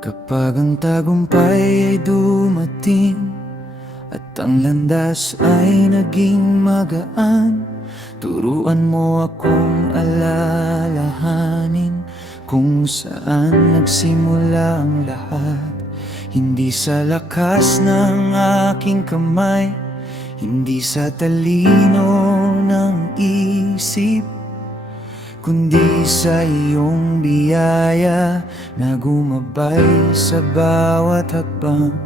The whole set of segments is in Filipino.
Kapag ang tagumpay ay dumating at ang landas ay naging magaan, turuan mo akong alalahanin kung saan nagsimula ang lahat. Hindi sa lakas ng aking kamay, hindi sa talino ng isip, kundi sa iyong biyaya na gumabay sa bawat hakbang.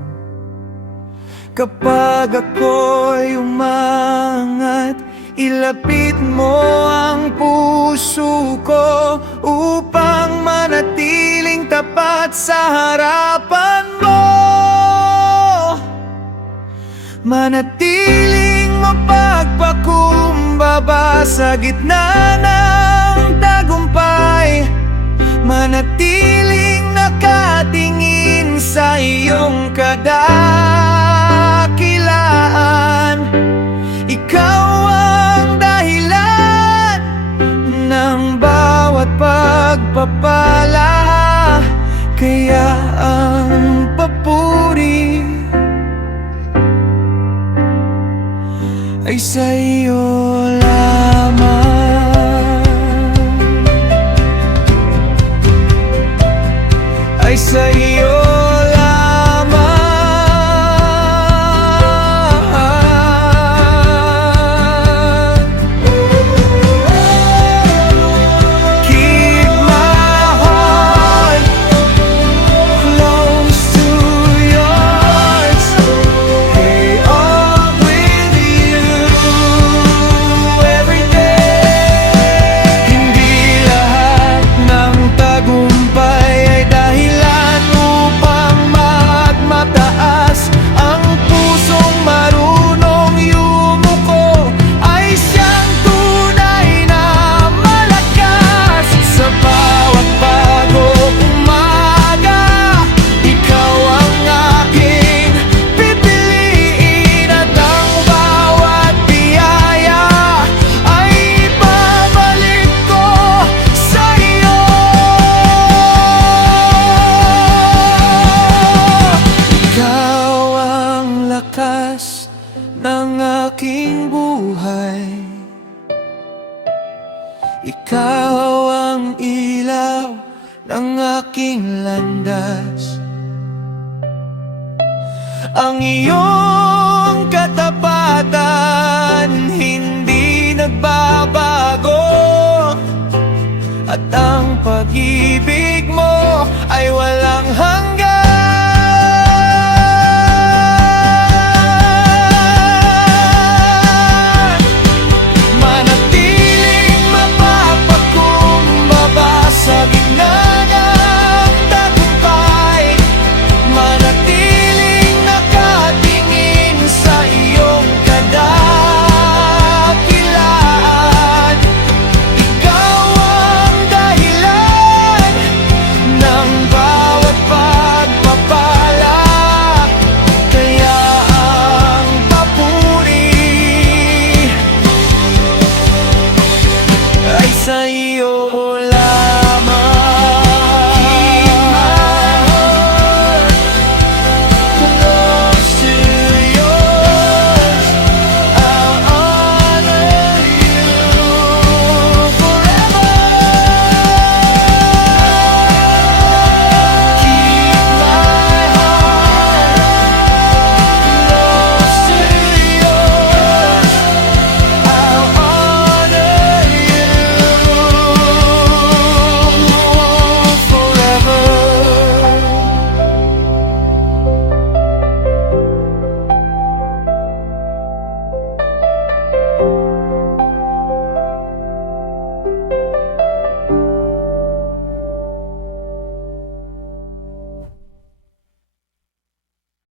Kapag ako'y umangat, ilapit mo ang puso ko upang manatiling tapat sa harapan mo. Manatiling mapagpakumbaba sa gitna ng tagumpay, manatiling nakatingin sa iyong kadakilaan. Ikaw ang dahilan ng bawat pagpapala, kaya ang papuri ay sa iyo lamang, ay sa iyo lamang. Keep my heart close to yours, hey, all with you every day. Hindi lahat ng tagumpay ay dahilan upang magmataas. Ang pusong marunong yumuko ay siyang tunay na malakas. Sa bawat bagong umaga, ikaw ang aking pipiliin, at ang bawat biyaya ay ibabalik ko sa iyo. Ikaw ang lakas ng aking buhay, ikaw ang ilaw ng aking landas. Ang iyong katapatan hindi nagbabago, at ang pag-ibig mo ay walang